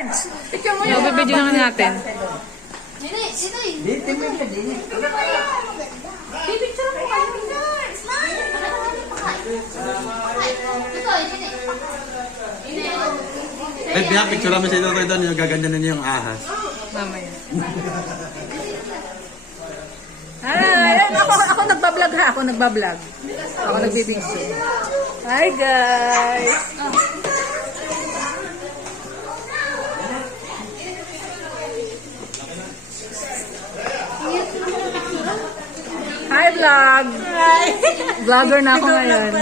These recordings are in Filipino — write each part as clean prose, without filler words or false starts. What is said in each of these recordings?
Serge! Picture mo yun. Bibidyo naman natin. Dito mo siya, dito. Pipicture mo kayo. Smile! Ay, pinapicture namin sa ito doon, yung gaganyanin niya yung ahas. Mamaya. Ay, ako nagbablog ha. Ako nagbablog. Ako nagbibigso. Hi guys! Hi vlog! Hi! Vlogger na ako ngayon.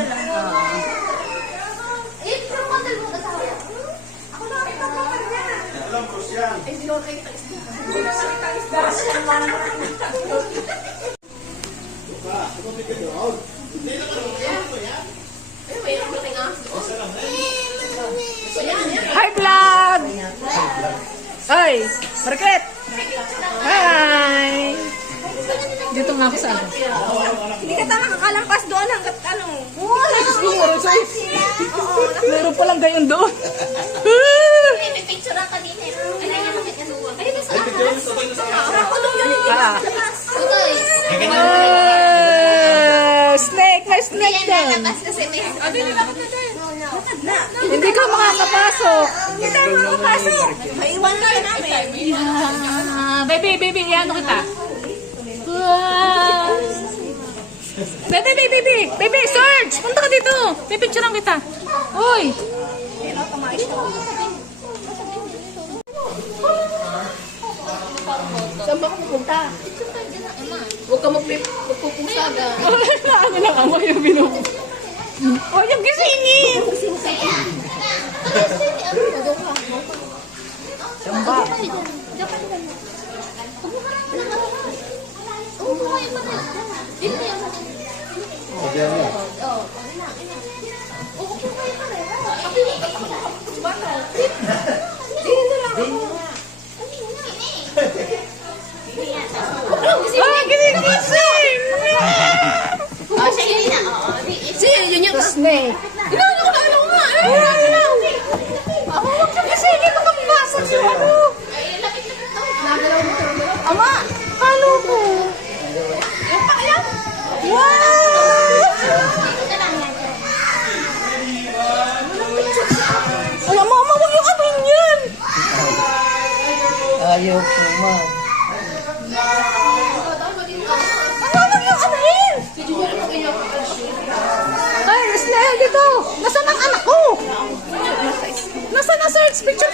Hi vlog! Ay! Market! Hi! Dito nga ako sa ano. Hindi ka tama kakalampas doon hanggat ano. Meron palang gayon doon. Pipicture lang kanina. Ay, nasa Snake! May snake doon. Hindi ka makakapasok. Hindi tayo makapasok. Maiwan ka namin. Baby, ano kita? Wow. Baby, Serge! Punta ka dito. May picturean kita. Uy! Saan ba ka pupunta? Huwag ka magpupusaga. Ano lang ako yung binuko. Oh, yung gisingin! Samba. Ginising! Yun yung snake. Ano nga? Ako huwag yung gisingin. Baka mabasag yung ano. Ama, ano po? Wow! Ay, mama, huwag yung amin yan! Ayaw ko, ma. Huwag yung amin! Ay, Snail, dito! Nasaan ang anak ko? Nasaan na search picture?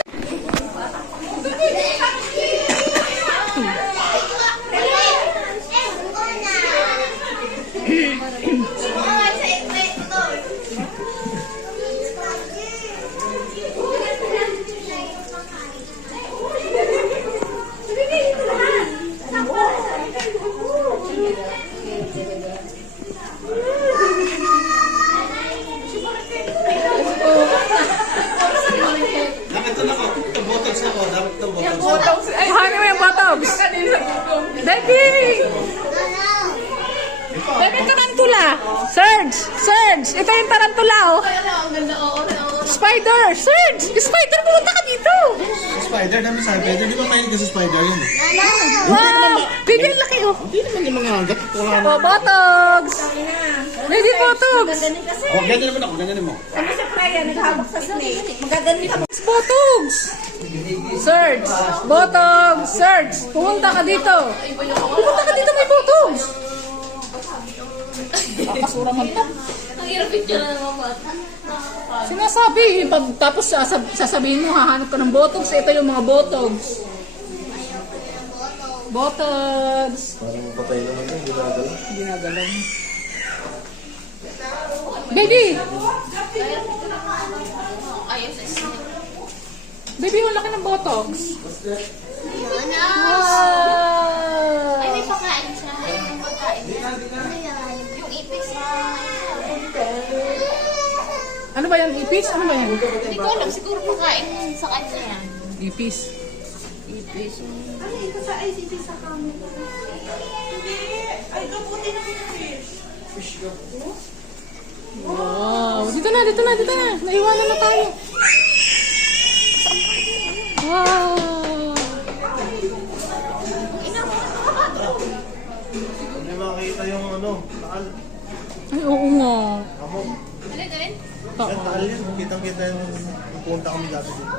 Ano yung botox? Baby! Baby, tarantula! Serge! Ito yung tarantula, oh! Spider! Serge! Spider, pumunta ka dito! Spider, dami sa spider. Di ba mahilig ka sa spider yun? Wow! Baby, ang laki, oh! Hindi naman yung mga hanggat. Oh, botox! Baby, botox! Oh, ganyan naman ako, ganyan mo. Sabi sa Freya, naghabak sa snake. Magagalit ka. Botox! Serge! Botox! Serge! Pumunta ka dito! Pumunta ka dito, may botox! Kapasura man to. Ang hirap picture na naman bata. Sinasabi, pag tapos sasabihin mo, hahanap ka ng botox. Ito yung mga botox. Botox! Parang patay naman yun, ginagalaw. Ginagalang. Baby! Ayaw sa snake. Baby, ang laki ng botox. Ano? Wow! Ay, may pagkain siya. Ay, may pagkain. Yung ipis. Ano ba yan? Ipis? Ano ba yan? Hindi ko alam. Siguro pagkain sa kanya yan. Ipis. Ipis. Ay, ito sa ICC sa camera. Hindi. Ay, kaputi na yung fish. Fish ka po? Wow! Dito na! Naiwanan na tayo. Wow! Taal. Ay, oo nga. Ako. Alin? Yan, taal yan. Kitang-kita yung pupunta kami dati dito.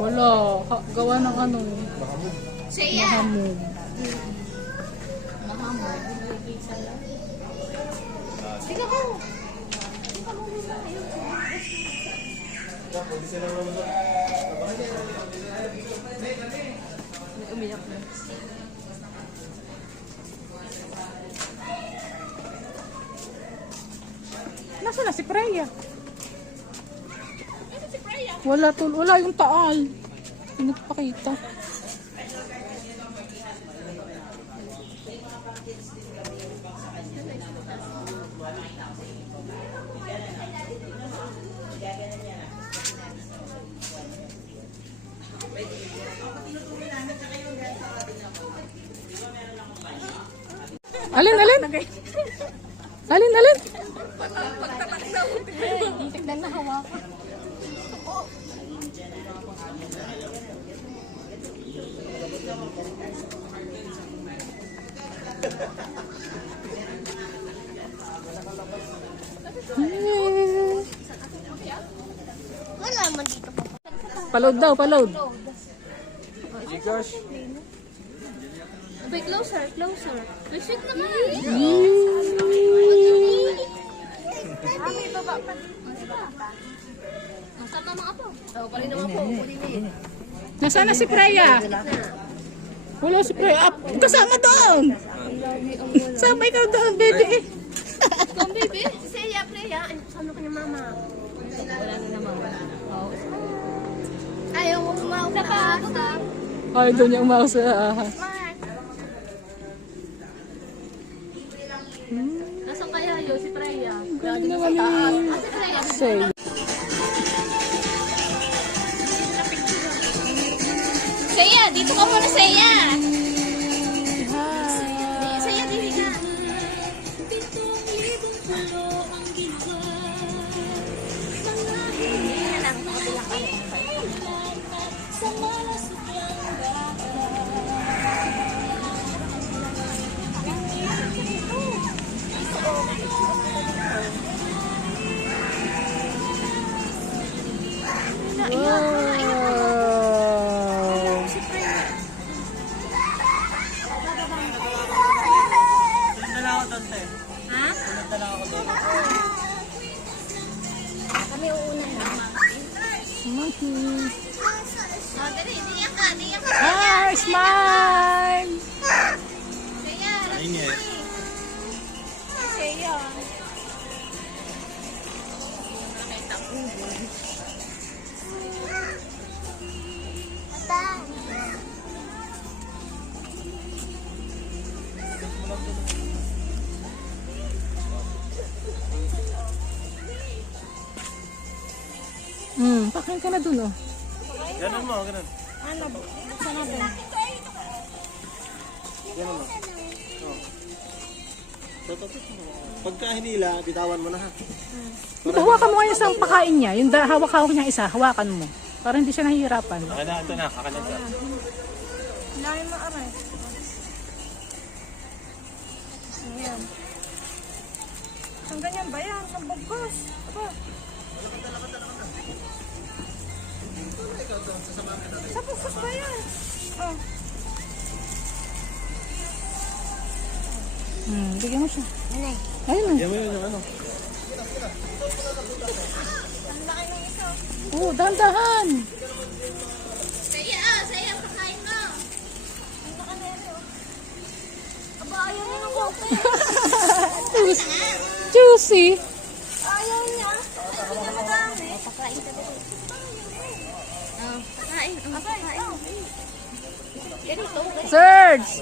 Wala. Gawa ng ano. Baka mo. Saya. Mahamog. Tingnan ko. Pwede sila naman doon. Umiyak na. Nasaan na si Freya? Ito si Freya. Wala yung taal. Pinagpakita. Alin? Alin? Tignan na hawakan. Wala man dito pa. Paload daw, paload. Gcash. Wait, closer. Wait naman. May baba pa. Nasaan naman ako? Pa rin naman ako. Nasaan na si Freya? Wala si Freya. Kasama doon. Sabay ka doon, baby. Come, baby. Si Seya, Freya. Ay, kasama ka niya, mama. Wala na naman. Ayaw mo umawag sa asa. Ay, doon niya umaw sa ahas. Smart. Nasaan kaya yun, si Freya? Galing naman ni Si Freya. Say. Seya, dito ka muna, Seya. Seya, dili ka. Wow. Ha? Kami uuna na. Monkey. Oh, dali, diyan ka. Ah, smile. Seya, Ingat. Seya. Pakain ka na dun, oh. Ganun mo, ganun. Ano ba? Saan natin? Ganun mo. Pagka hinila, bitawan mo na ha. Ito, hawakan mo ngayon sa pakain niya. Yung hawak-hawak niya isa, hawakan mo. Para hindi siya nahihirapan. Ito na, kakalan ka. Lain mo aray. Ayan. Ang ganyan ba yan? Ang bugos. Aba. Sa bugos ba yan? Oh. Bigyan mo siya. Ano? Ayun, oh. Yan mo yun yung ano. Ang laki ng ito. Oh, dahan-dahan. Saya, pakain mo. Ang laki na ito. Aba, ayaw niya ng kope. Juicy. Ayaw niya. Hindi niya madami. Pakain ka doon. Pakain. Ganito. Serge!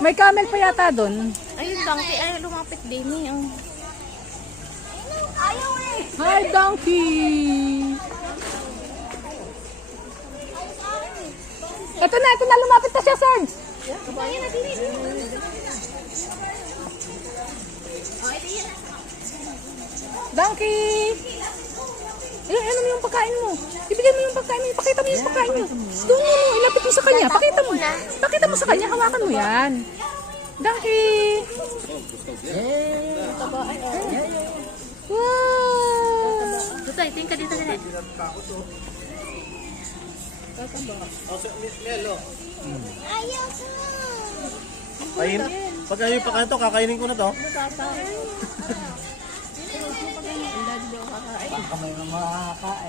May camel pa yata doon. Ayun, donkey. Ay, lumapit din eh. Ayaw eh. Hi, donkey! Ito na, lumapit na siya, Serge! Ayun na din eh. Donkey! Ano mo yung pagkain mo? Ibigay mo yung pagkain mo. Pakita mo yung pagkain mo. Doon mo, ilapit mo sa kanya. Pakita mo sa kanya. Hawakan mo yan. Donkey! Wow! Ito, tingin ka dito. Ayaw ko. Kain. Pag ayaw pa kanto, kakainin ko na to.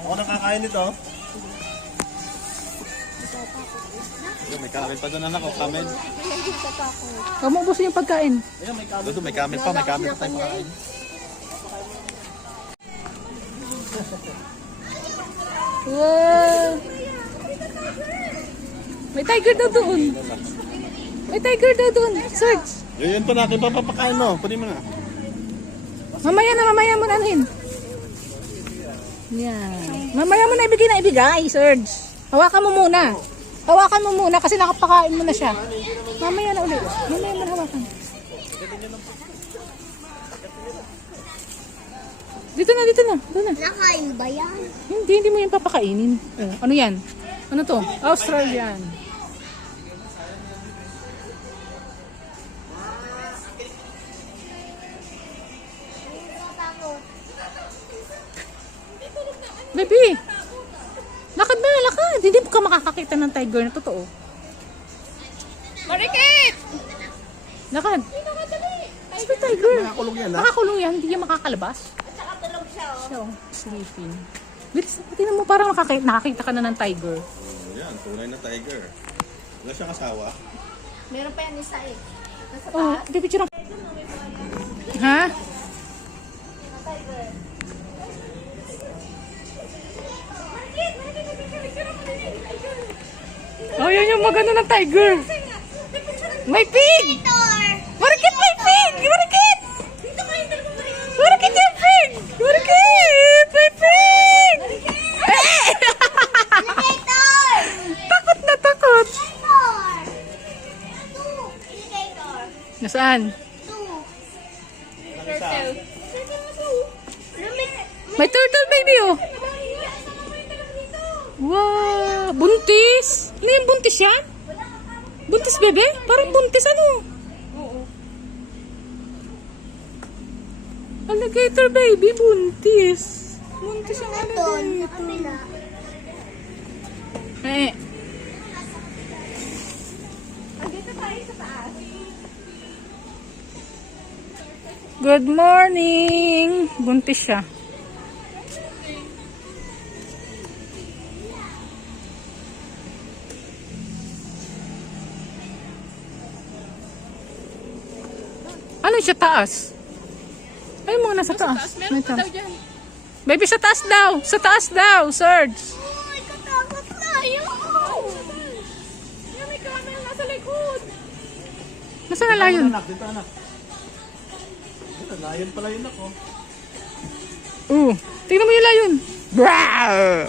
Ako nakakain nito. May kamen pa doon anak ko, kamen. Huwag mo ubusin yung pagkain. Doon may kamen pa tayo pakain. Wow! May tiger daw doon. May tiger daw doon. Search. Yun pa natin papapakain mo. Kunin mo na. Mamaya mo na anuhin. Yan. Mamaya mo na ibigay, Serge. Hawakan mo muna. Hawakan mo muna kasi nakapakain mo na siya. Mamaya na ulit. Mamaya mo na hawakan. Dito na. Doon na. Nakain ba yan? Hindi mo yung papakainin. Oh, ano yan? Ano to? Australian. Baby! Lakad na, lakad! Hindi mo ka makakakita ng tiger na totoo. Marikit! Lakad! It's the tiger. Nakakulong yan ha. Nakakulong yan, hindi yan makakalabas. At saka tulog siya, oh. Siya, sleeping. Tingnan mo, parang nakakita ka na ng tiger. Yan, tunay na tiger. Wala siyang asawa. Meron pa yan isa eh. Nasa Oh, pipicture ang... Ha? Oh, yun yung magano ng tiger. May pig! Marikit, may pig! Marikit! Marikit yung pig! Marikit! May pig! Alligator! Takot na takot. Alligator! Nasaan? Turtle. May turtle baby oh. Wow! Buntis! Ano yung buntis yan? Buntis bebe? Parang buntis ano? Alligator baby, buntis. Buntis yung alligator. Eh. Good morning! Buntis siya. Ano siya taas? Ay mo nasa taas. May taas. Baby sa taas daw. Sa taas daw, Serge. Ay, katakot na yun! Yan, may camel nasa likod. Nasaan na layon? Anak, dito anak. Dito, layon pala yun ako. Tingnan mo yung layon. Braa!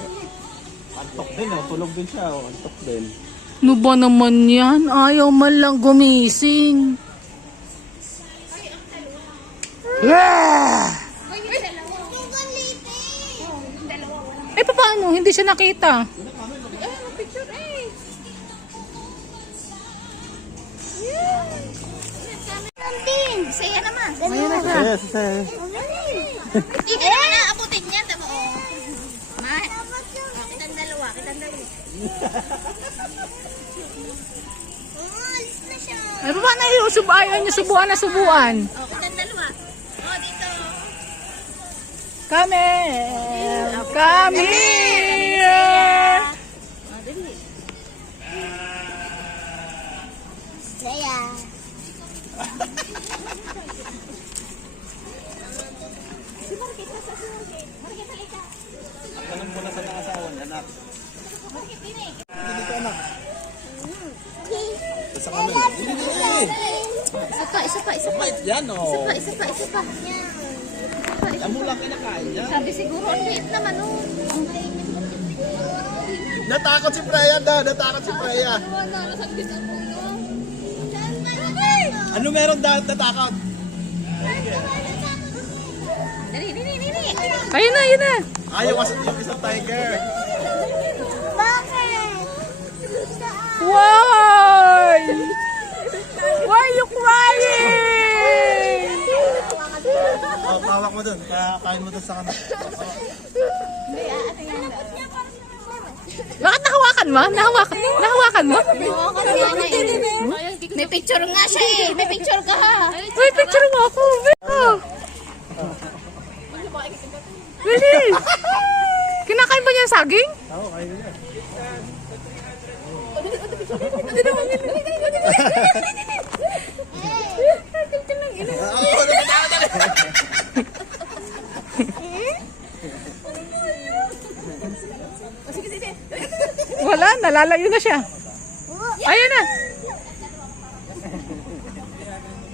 Antok din oh, tulog din siya oh, antok din. Ano ba naman yan? Ayaw man lang gumising. Eh, paano? Hindi siya nakita. Saya naman. Ayan na siya. Yes, yes. Hindi ka naman naabutin niya. Tama o. Mahal. Kitang dalawa. Alis na siya. Ay, paano yung ayaw niya subuan na subuan? Kitang dalawa. Dito. Come here! Come here! Dali. Saya. Si Marquit, nasa si Marquit. Marquit, halika. Tanong mo na sa nangasawa niya, anak. Marquit, dinig. Dito anak. Sa kamera. Isa pa. Yan oh. Isa pa. Yan mo lang kinakain yan. Sabi siguro, ang liit naman oh. Natakot si Freya daw, natakot si Freya. Ano meron daw natakot? Dali. Ayun na. Ayaw kasi yung isang tiger. Bakit? Why? Why are you crying? doon. Kain mo doon sa kanila. Bakit nahawakan mo? Nahawakan mo? May picture nga siya eh. May picture ka ha. Uy, picture mo ako. Oh. Bilis! Kinakain ba niya yung saging? Oo, kain nila. Wala, nalalayo na siya. Ayun na.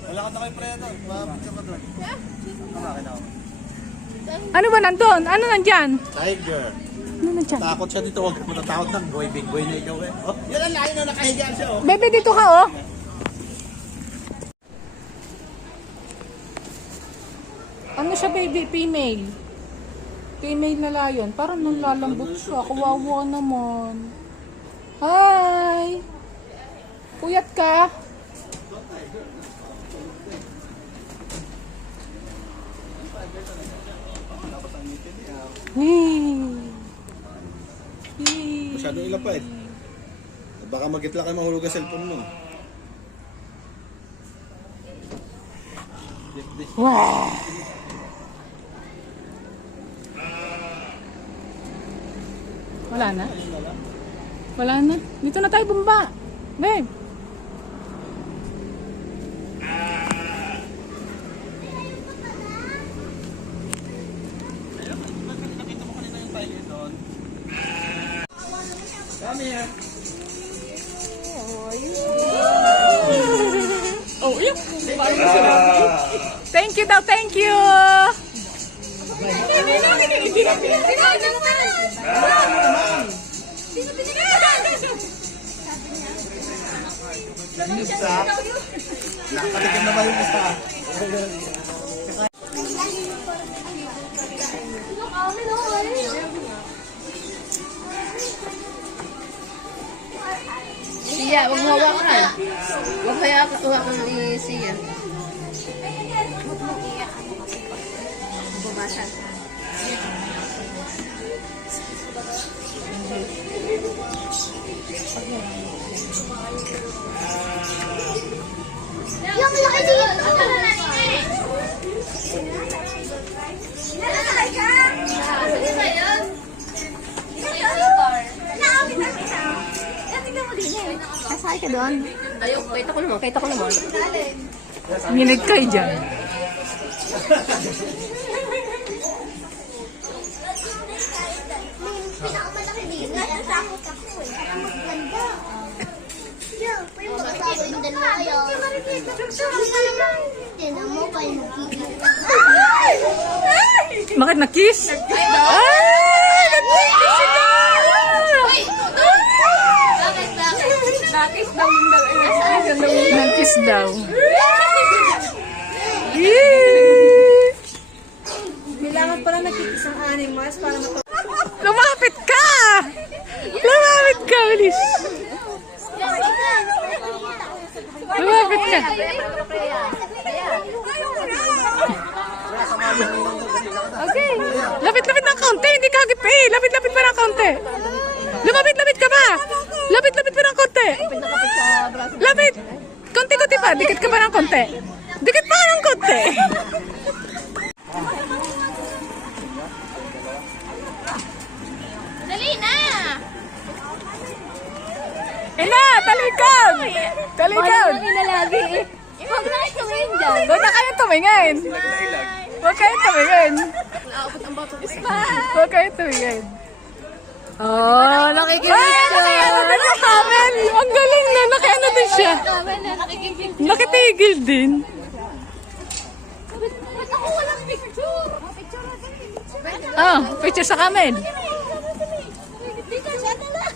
Wala ka na kayo pre doon. Mapicture ka doon. Kamakin ako. Ano ba nandun? Ano nandyan? Tiger. Ano nandyan? Takot siya dito. Huwag mo natakot ng boy. Big boy na ikaw eh. Oh, yan ang layo na nakahiga siya oh. Bebe, dito ka, oh. Ano siya, baby? Female. Female na lion. Parang nanglalambot siya. Kawawa naman. Hi! Puyat ka? Masyado ilapad. Baka magitla kayo mahulog ang cellphone mo. Wow! Wala na? Wala na. Dito na tayo bumba. Babe. Nakita mo kanina yung tiger doon. Come here. Oh, yun. Thank you daw, thank you. Nakatikim na ba yung isa? Siya, huwag mo hawakan. Huwag kaya hawakan ni Siya. Bumasa. Yung laki dito! Sige ba yun? Nasakay ka doon? Ayaw, kita ko naman, kita ko naman. Minit kayo dyan. Pinakamalaki dito. Natakot ako eh. Parang maganda. Yeah, pero magkasama yung dalawa kayo. Tinan mo kayo magkikita. Bakit na-kiss? Ay! Nag-kiss sila! Bakit daw yung dalawa? Nag-kiss daw. Yee! Kailangan pala nagkikis ang animals para Lumapit ka! Lumapit ka, bilis! Lumapit ka! Okay. Lapit-lapit ng kaunti, hindi ka hagip eh. Lapit-lapit pa ng kaunti. Lumapit-lapit ka ba? Lapit-lapit pa ng kaunti. Lapit! Konti-konti pa, dikit ka pa ng kaunti. Dikit pa ng kaunti. Dali na! Ina, talikod! Talikod! na lagi eh. Huwag na kayo tumingin dyan. Huwag na kayo tumingin. Huwag kayo tumingin. Naabot ang bato. Huwag kayo tumingin. Oh, nakikinig siya. Ano kamen? Ang galing na, nakiano din siya. Tama na, nakikipig. Nakitigil din. Ba't ako walang picture? Picture natin. Ah, picture sa kamen. Dito siya dala.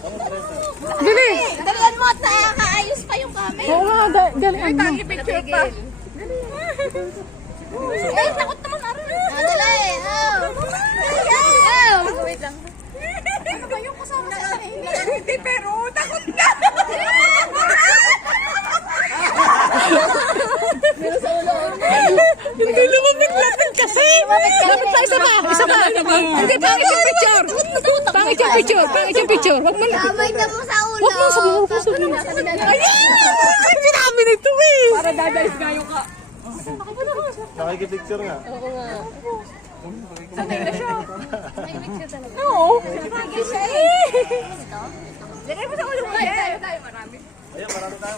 Dali. Dalan mo at nakakaayos pa yung camera. Oo nga, galing. Picture pa. Eh, takot naman aron. Dala eh. Wait lang. Ano ba yung kasama sa akin? Hindi, pero takot na. Pero sa ulo. Hindi lumapit-lapit kasi. Lumapit Hindi, pangit yung picture. Pangit yung picture. Pangit yung picture. Wag mo na. Damay na mo sa ulo. Wag mo sabihin. Wag mo sabihin. Ay, sinabi nito eh. Para dadayos nga yung ka. Nakikipicture nga. Sanay na siya. Oo. Sanay siya eh. Lagay mo sa ulo mo. Tayo, marami. Ayun, marami tayo.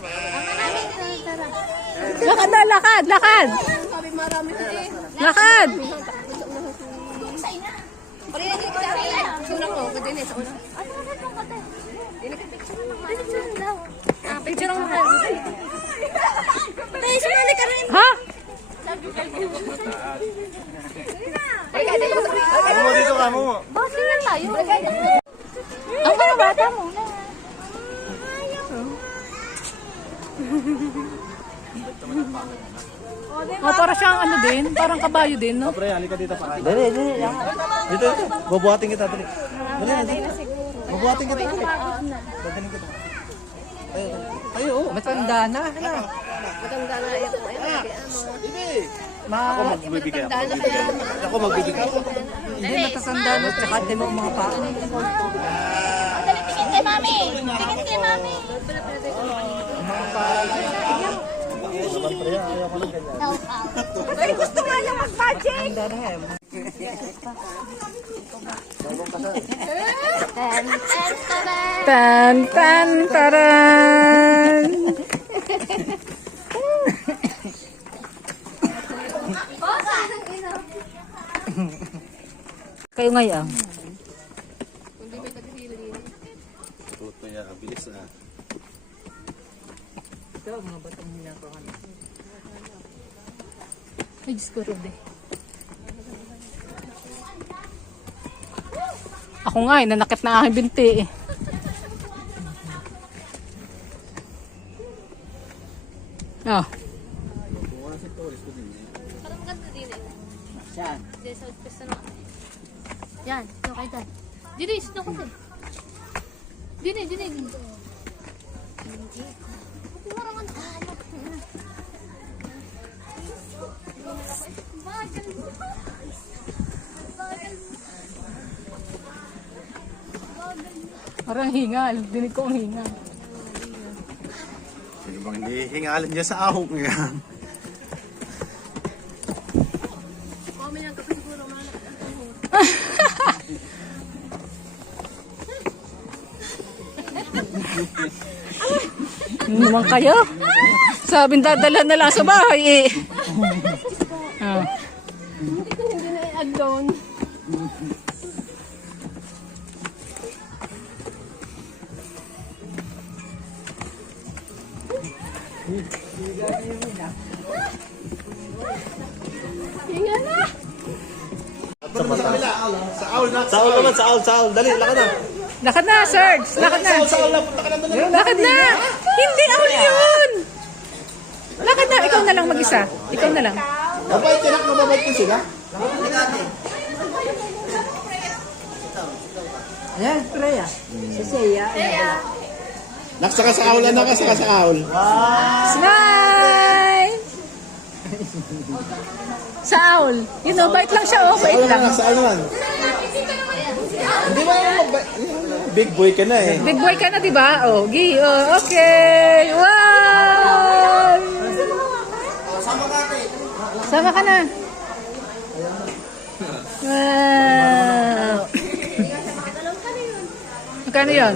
Lakad na, lakad, lakad. Sabi marami to eh. Lakad. Pali lagi ko sa akin. Sa unang ko, pwede na sa unang. Picture lang mo. Tayo, sumali ka rin. Ha? Ano mo dito ka mo? Bakit na tayo? Ang mga bata mo. Oh, para siyang ano din, parang kabayo din, no? Pre, halika dito pa. Dali. Dito, bubuhatin kita. Dali. Bubuhatin kita. Dadalhin kita. Ayo. Matanda na. Maganda na yan. Ako magbibigay. Ako magbibigay. Hindi, matatanda na, tsaka timog mga paa. Dali, tingin kay mami. Tingin kay mami. Ay, gusto nga niya mag-magic. Tan, tan, taran. Kayo ngayon. Tuto niya, bilis na. Ay, Diyos ko, Rude. Ako nga, nanakit na aking binti eh. Oh. Parang maganda din eh. Saan? Sa pista na. Yan, ito kay Dad. Dini, sino ko din? Dini. Parang ano? Parang hingal. Dinig ko ang hingal. Sino bang hindi hingalin niya sa ahok niya? Kami lang kapag siguro mga Ano naman kayo? Sabing dadala na lang sa bahay eh. Oh. hindi na i-add doon. Sa aul naman, sa aul. Dali, lakad na. Lakad na, Serge. Lakad na. Sa aul na, punta ka na doon. Lakad na. Hindi ako yun. Lakad na. Ikaw na lang mag-isa. Ikaw na lang. Mabait ka na, mababait ko sila. Ayan, Freya. Si Seya. Naksaka sa aul, nakasaka sa aul. Smile! Sa owl. You know, bait lang siya. Oh, bait lang. Sa aul naman. Hindi ba yung mabait? Big boy ka na eh. Big boy ka na, diba? Oh, gi. Oh, okay. Wow! Sama ka na. Wow! Magkano yun?